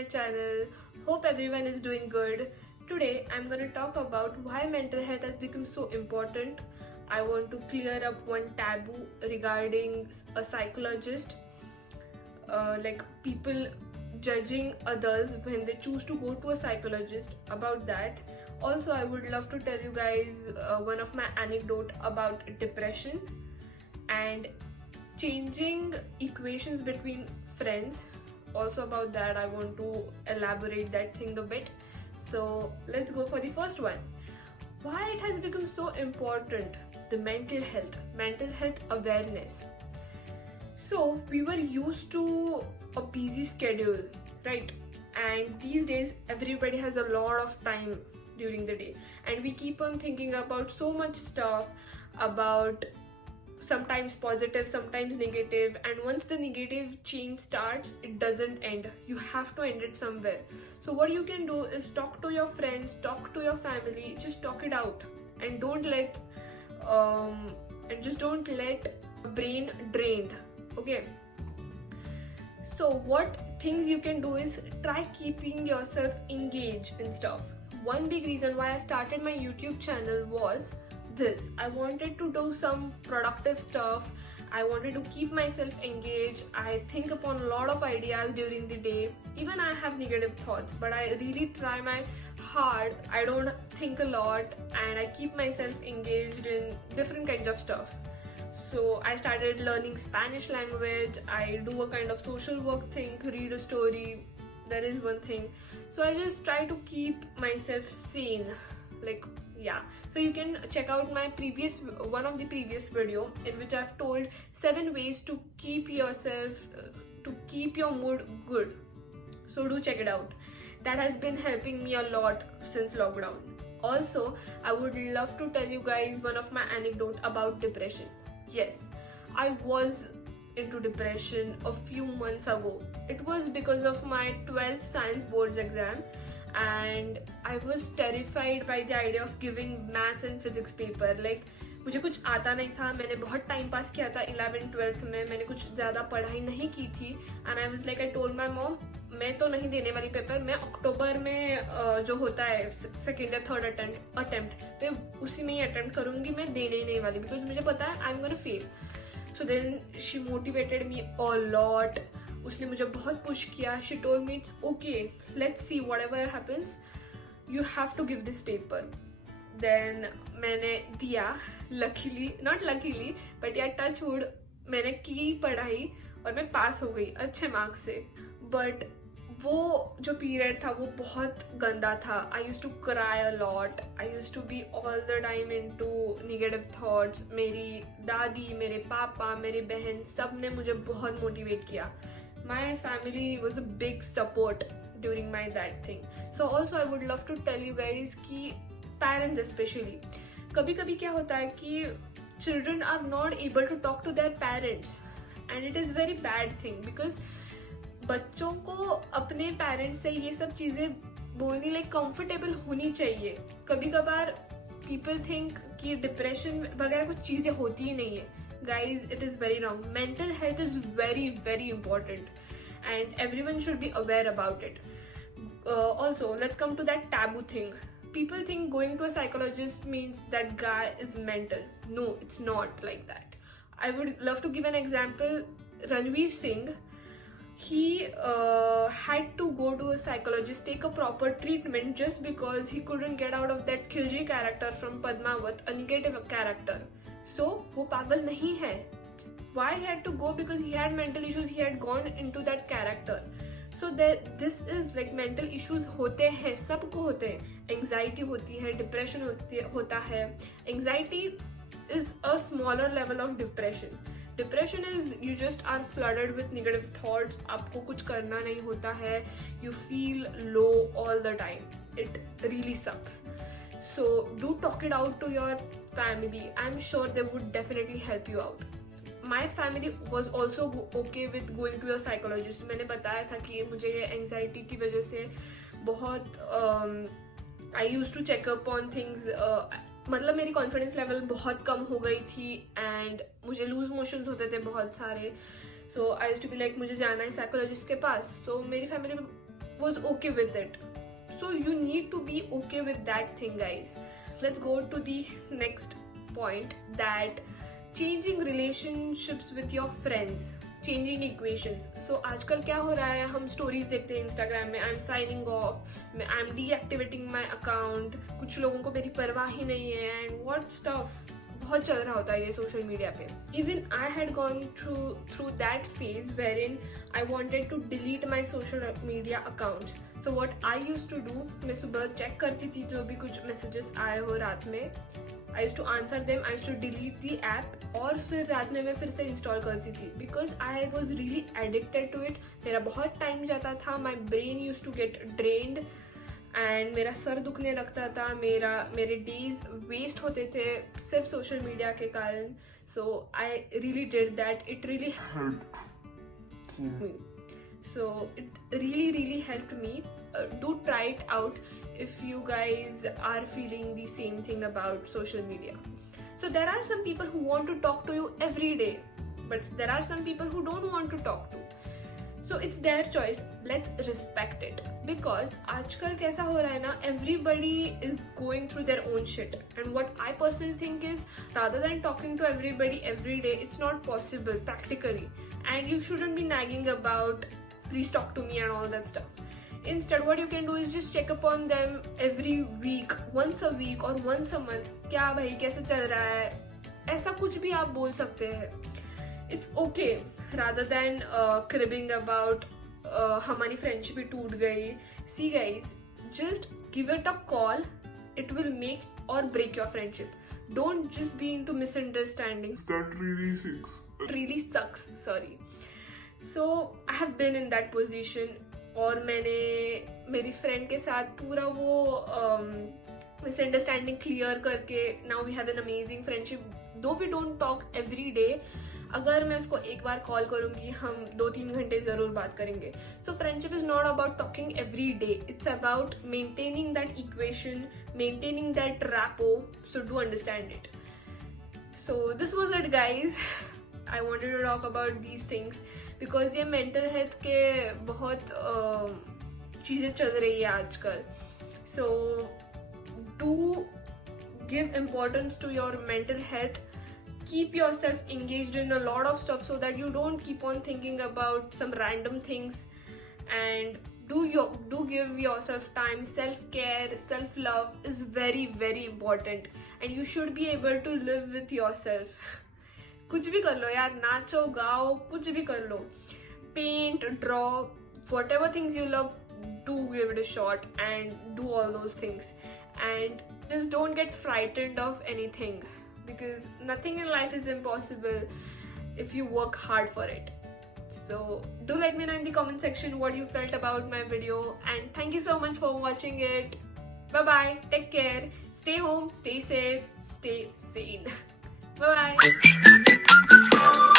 my channel. Hope everyone is doing good. Today I'm going to talk about why mental health has become so important. I want to clear up one taboo regarding a psychologist, like people judging others when they choose to go to a psychologist, about that. Also, I would love to tell you guys one of my anecdote about depression and changing equations between friends. Also about that, I want to elaborate that thing a bit. So let's go for the first one. Why it has become so important, the mental health awareness. So we were used to a busy schedule, right? And these days everybody has a lot of time during the day, and we keep on thinking about so much stuff, about sometimes positive, sometimes negative, and once the negative chain starts, it doesn't end. You have to end it somewhere. So what you can do is talk to your friends, talk to your family, just talk it out, and don't let brain drained. Okay, so what things you can do is try keeping yourself engaged in stuff. One big reason why I started my YouTube channel was this. I wanted to do some productive stuff. I wanted to keep myself engaged. I think upon a lot of ideas during the day. Even I have negative thoughts, but I really try my hard. I don't think a lot, and I keep myself engaged in different kinds of stuff. So I started learning Spanish language. I do a kind of social work thing, read a story. That is one thing. So I just try to keep myself sane. So you can check out my one of the previous video in which I've told 7 ways to keep yourself, to keep your mood good. So do check it out. That has been helping me a lot since lockdown. Also, I would love to tell you guys one of my anecdote about depression. Yes, I was into depression a few months ago. It was because of my 12th science boards exam, and I was terrified by the idea of giving maths and physics paper. Like, मुझे कुछ आता नहीं था, मैंने बहुत time pass किया था 11th 12th में, मैंने कुछ ज़्यादा पढ़ाई नहीं की थी. And I was like, I told my mom, मैं तो नहीं देने वाली पेपर. मैं अक्टूबर में जो होता है सेकेंड या थर्ड अटेम्प्ट, मैं उसी में ही अटेम्प्ट करूँगी, मैं देने ही नहीं वाली, बिकॉज मुझे पता है I am gonna fail. So then she motivated me a lot. उसने मुझे बहुत पुश किया. She told me it's okay, let's see whatever happens, you have to give this paper. Then मैंने दिया. Luckily, not luckily, but yeah touch wood, मैंने की पढ़ाई और मैं पास हो गई अच्छे मार्क्स से. बट वो जो पीरियड था वो बहुत गंदा था. I use to cry a lot. I use to be all the time into negative thoughts. मेरी दादी, मेरे पापा, मेरी बहन, सब ने मुझे बहुत मोटिवेट किया. My family was a big support during my that thing. So also I would love to tell you guys कि पेरेंट्स स्पेशली, कभी कभी क्या होता है कि children are not able to talk to their parents, and it is very bad thing, because बच्चों को अपने पेरेंट्स से ये सब चीज़ें बोलने लाइक कंफर्टेबल होनी चाहिए. कभी कभार पीपल थिंक कि डिप्रेशन वगैरह कुछ चीज़ें होती ही नहीं है. Guys, it is very wrong. Mental health is very very important, and everyone should be aware about it. Also let's come to that taboo thing. People think going to a psychologist means that guy is mental. No, it's not like that. I would love to give an example. Ranveer Singh, he had to go to a psychologist, take a proper treatment, just because he couldn't get out of that Khilji character from Padmavat, a negative character. So, वो पागल नहीं है. Why he had to go? Because he had mental issues. He had gone into that character. So this is like mental issues होते हैं, सबको होते हैं. Anxiety होती है, डिप्रेशन होता है. Anxiety is a smaller level of depression. Depression is you just are flooded with negative thoughts. आपको कुछ करना नहीं होता है. You feel low all the time. It really sucks. So do talk it out to your family. I am sure they would definitely help you out. My family was also okay with going to a psychologist. मैंने बताया था कि मुझे ये anxiety की वजह से बहुत I used to check up on things. मतलब मेरी कॉन्फिडेंस लेवल बहुत कम हो गई थी, एंड मुझे लूज मोशंस होते थे बहुत सारे. So I used to be like मुझे जाना है साइकोलॉजिस्ट के पास. सो मेरी family was okay with it. So you need to be okay with that thing, guys. Let's go to the next point, that changing relationships with your friends, changing equations. So आजकल क्या हो रहा है, हम stories देखते हैं Instagram में, I am signing off, I am deactivating my account, कुछ लोगों को मेरी परवाह ही नहीं है, एंड व्हाट स्टफ बहुत चल रहा होता है ये सोशल मीडिया पे. Even I had gone through that phase wherein I wanted to delete my social media accounts. So what I use to do, मैं सुबह चेक करती थी जो भी कुछ मैसेजेस आए हो रात में, I used to answer them, I used to delete the app, और फिर रात में मैं फिर से इंस्टॉल करती थी, because I was really addicted to it. मेरा बहुत टाइम जाता था, my brain used to get drained, and मेरा सर दुखने लगता था, मेरे डेज वेस्ट होते थे सिर्फ सोशल मीडिया के कारण. So I really did that. It really helped me. So it really helped me. Do try it out if you guys are feeling the same thing about social media. So there are some people who want to talk to you every day, but there are some people who don't want to talk to. So it's their choice. Let's respect it. Because आजकल कैसा हो रहा है ना, everybody is going through their own shit. And what I personally think is, rather than talking to everybody every day, it's not possible practically. And you shouldn't be nagging about, please talk to me and all that stuff. Instead, what you can do is just check upon them every week, once a week or once a month. क्या भाई कैसे चल रहा है, ऐसा कुछ भी आप बोल सकते हैं. It's okay, rather than cribbing about हमारी फ्रेंडशिप ही टूट गई. See guys, just give it a call. It will make or break your friendship. Don't just be into misunderstandings. That really sucks. Really sucks, sorry. So I have been in that position. और मैंने मेरी friend के साथ पूरा वो misunderstanding clear करके now we have an amazing friendship. Though we don't talk every day, अगर मैं उसको एक बार कॉल करूंगी हम 2-3 घंटे जरूर बात करेंगे. So friendship is not about talking every day, it's about maintaining that equation, maintaining that rapport. So do understand it. So this was it guys. I wanted to talk about these things because ये mental health के बहुत चीज़ें चल रही है आजकल. So do give importance to your mental health. Keep yourself engaged in a lot of stuff so that you don't keep on thinking about some random things, and do give yourself time. Self-care, self-love is very important, and you should be able to live with yourself. कुछ भी कर लो यार, नाचो गाओ, कुछ भी कर लो, paint, draw, whatever things you love, do give it a shot and do all those things. And just don't get frightened of anything, because nothing in life is impossible if you work hard for it. So do let me know in the comment section what you felt about my video, and thank you so much for watching it. Bye bye, take care, stay home, stay safe, stay sane. Bye bye.